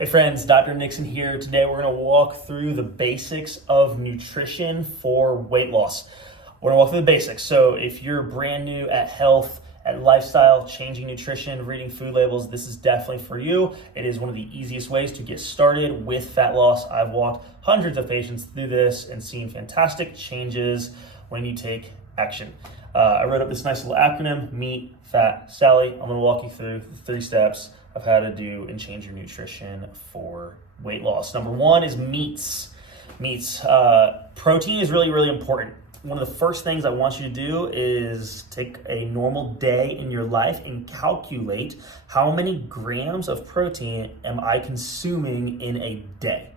Hey friends, Dr. Nixon here. Today we're going to walk through the basics of nutrition for weight loss. We're going to walk through the basics. So if you're brand new at health, at lifestyle, changing nutrition, reading food labels, this is definitely for you. It is one of the easiest ways to get started with fat loss. I've walked hundreds of patients through this and seen fantastic changes when you take action. I wrote up this nice little acronym, MEAT, FAT, SALLY. I'm going to walk you through the 3 steps of how to do and change your nutrition for weight loss. Number 1 is meats. Protein is really, really important. One of the first things I want you to do is take a normal day in your life and calculate how many grams of protein am I consuming in a day.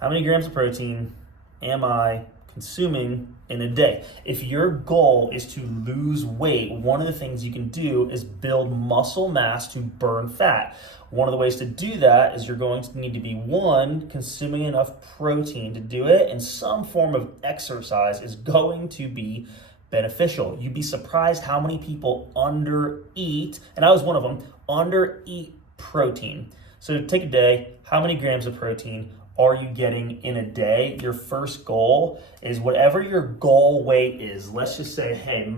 How many grams of protein am I consuming in a day? If your goal is to lose weight, one of the things you can do is build muscle mass to burn fat. One of the ways to do that is you're going to need to be, 1, consuming enough protein to do it, and some form of exercise is going to be beneficial. You'd be surprised how many people undereat, and I was one of them, undereat protein. So take a day, how many grams of protein are you getting in a day? Your first goal is whatever your goal weight is. Let's just say, hey,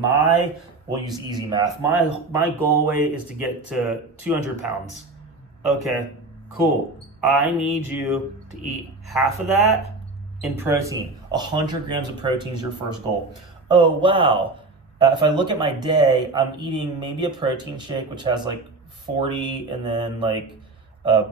we'll use easy math. My goal weight is to get to 200 pounds. Okay, cool. I need you to eat half of that in protein. 100 grams of protein is your first goal. Oh, wow. If I look at my day, I'm eating maybe a protein shake, which has like 40, and then like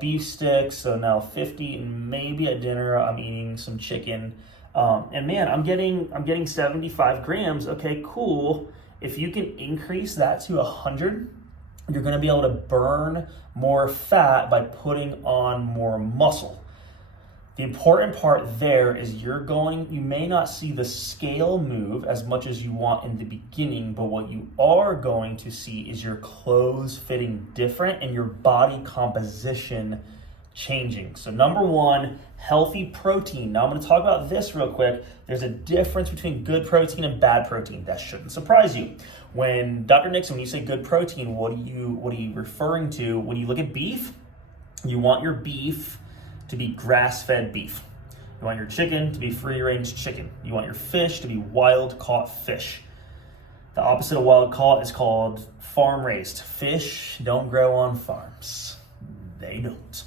beef sticks, so now 50, and maybe at dinner I'm eating some chicken. And man, I'm getting 75 grams. Okay, cool. If you can increase that to 100, you're going to be able to burn more fat by putting on more muscle. The important part there is you may not see the scale move as much as you want in the beginning, but what you are going to see is your clothes fitting different and your body composition changing. So number 1, healthy protein. Now I'm going to talk about this real quick. There's a difference between good protein and bad protein. That shouldn't surprise you. When Dr. Nixon, when you say good protein, what are you referring to? When you look at beef, you want your beef to be grass-fed beef. You want your chicken to be free-range chicken. You want your fish to be wild-caught fish. The opposite of wild-caught is called farm-raised. Fish don't grow on farms. They don't.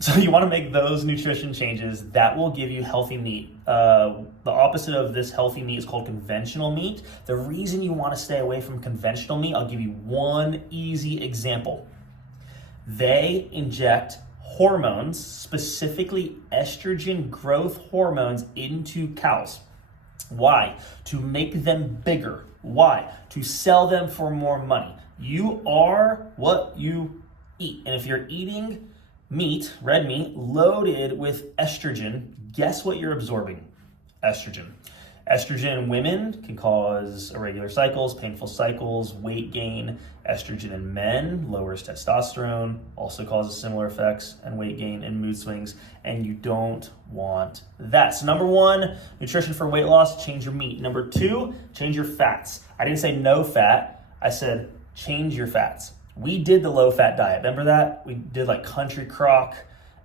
So you want to make those nutrition changes. That will give you healthy meat. The opposite of this healthy meat is called conventional meat. The reason you want to stay away from conventional meat, I'll give you one easy example. They inject hormones, specifically estrogen growth hormones, into cows. Why? To make them bigger. Why? To sell them for more money. You are what you eat. And if you're eating meat, red meat, loaded with estrogen, guess what you're absorbing? Estrogen. Estrogen in women can cause irregular cycles, painful cycles, weight gain. Estrogen in men lowers testosterone, also causes similar effects and weight gain and mood swings, and you don't want that. So number 1, nutrition for weight loss, change your meat. Number 2, change your fats. I didn't say no fat, I said change your fats. We did the low-fat diet. Remember that? We did like country crock,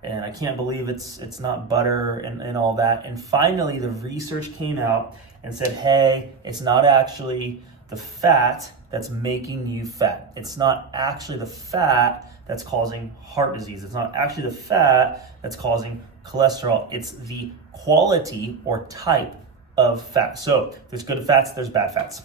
and I can't believe it's not butter and all that. And finally, the research came out and said, hey, it's not actually the fat that's making you fat. It's not actually the fat that's causing heart disease. It's not actually the fat that's causing cholesterol. It's the quality or type of fat. So there's good fats, there's bad fats.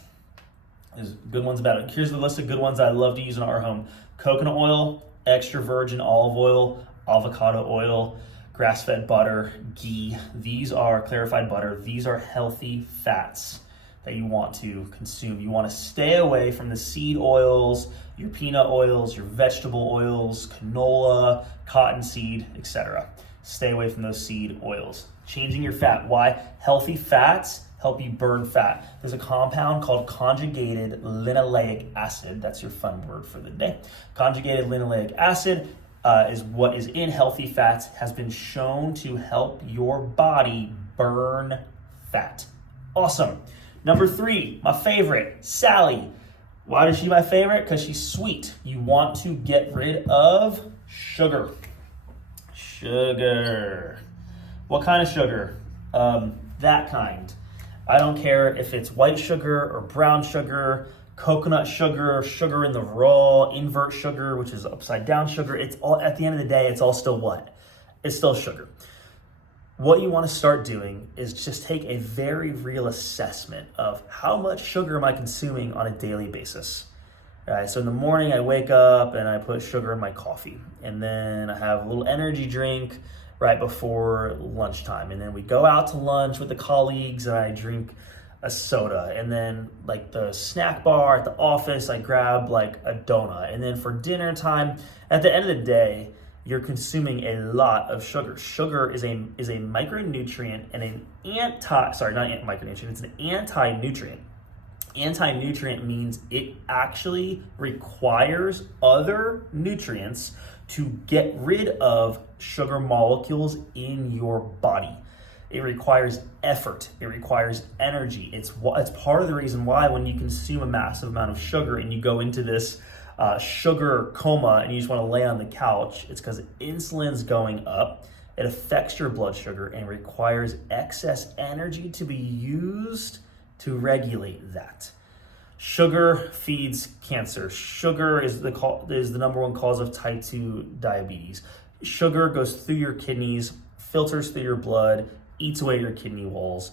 There's good ones about it. Here's the list of good ones I love to use in our home. Coconut oil, extra virgin olive oil, avocado oil, grass-fed butter, ghee. These are clarified butter. These are healthy fats that you want to consume. You want to stay away from the seed oils, your peanut oils, your vegetable oils, canola, cottonseed, etc. Stay away from those seed oils. Changing your fat. Why? Healthy fats help you burn fat. There's a compound called conjugated linoleic acid. That's your fun word for the day. Conjugated linoleic acid is what is in healthy fats, has been shown to help your body burn fat. Awesome. Number 3, my favorite, Sally. Why is she my favorite? Because she's sweet. You want to get rid of sugar. Sugar. What kind of sugar? That kind. I don't care if it's white sugar or brown sugar, coconut sugar, sugar in the raw, invert sugar, which is upside down sugar. It's all, at the end of the day, it's all still what? It's still sugar. What you want to start doing is just take a very real assessment of how much sugar am I consuming on a daily basis. All right, so in the morning I wake up and I put sugar in my coffee, and then I have a little energy drink right before lunchtime, and then we go out to lunch with the colleagues and I drink a soda, and then like the snack bar at the office I grab like a donut, and then for dinner time, at the end of the day, you're consuming a lot of sugar. Sugar is a micronutrient and an micronutrient, it's an anti-nutrient. Anti-nutrient means it actually requires other nutrients to get rid of sugar molecules in your body. It requires effort. It requires energy. It's part of the reason why when you consume a massive amount of sugar and you go into this sugar coma and you just want to lay on the couch, it's because insulin's going up. It affects your blood sugar and requires excess energy to be used to regulate that. Sugar feeds cancer. Sugar is the number one cause of type 2 diabetes. Sugar goes through your kidneys, filters through your blood, eats away your kidney walls,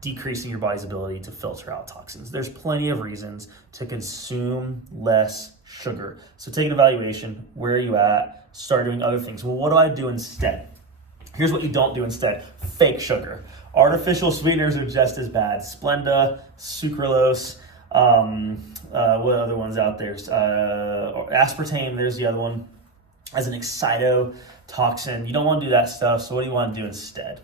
decreasing your body's ability to filter out toxins. There's plenty of reasons to consume less sugar. So take an evaluation. Where are you at? Start doing other things. Well, what do I do instead? Here's what you don't do instead. Fake sugar. Artificial sweeteners are just as bad. Splenda, sucralose, what other ones out there? Aspartame, there's the other one, as an excitotoxin. You don't want to do that stuff, so what do you want to do instead?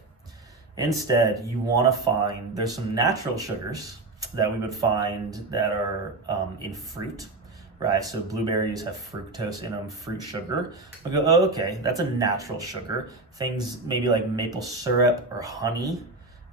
Instead, you want to find, there's some natural sugars that we would find that are in fruit, right? So blueberries have fructose in them, fruit sugar. We go, oh, okay, that's a natural sugar. Things maybe like maple syrup or honey,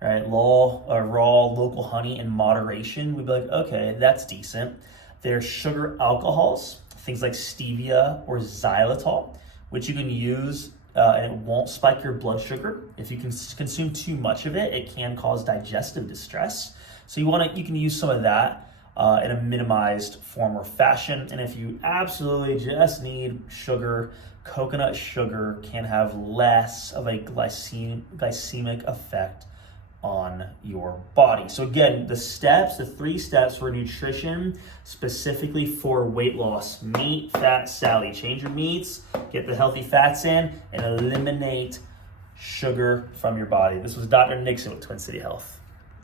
right? Raw local honey in moderation. We'd be like, okay, that's decent. There's sugar alcohols, things like stevia or xylitol, which you can use and it won't spike your blood sugar. If you can consume too much of it, it can cause digestive distress. So you can use some of that in a minimized form or fashion. And if you absolutely just need sugar, coconut sugar can have less of a glycemic effect on your body. So again, the 3 steps for nutrition, specifically for weight loss: meat, fat, Sally. Change your meats, get the healthy fats in, and eliminate sugar from your body. This was Dr. Nixon with Twin City Health.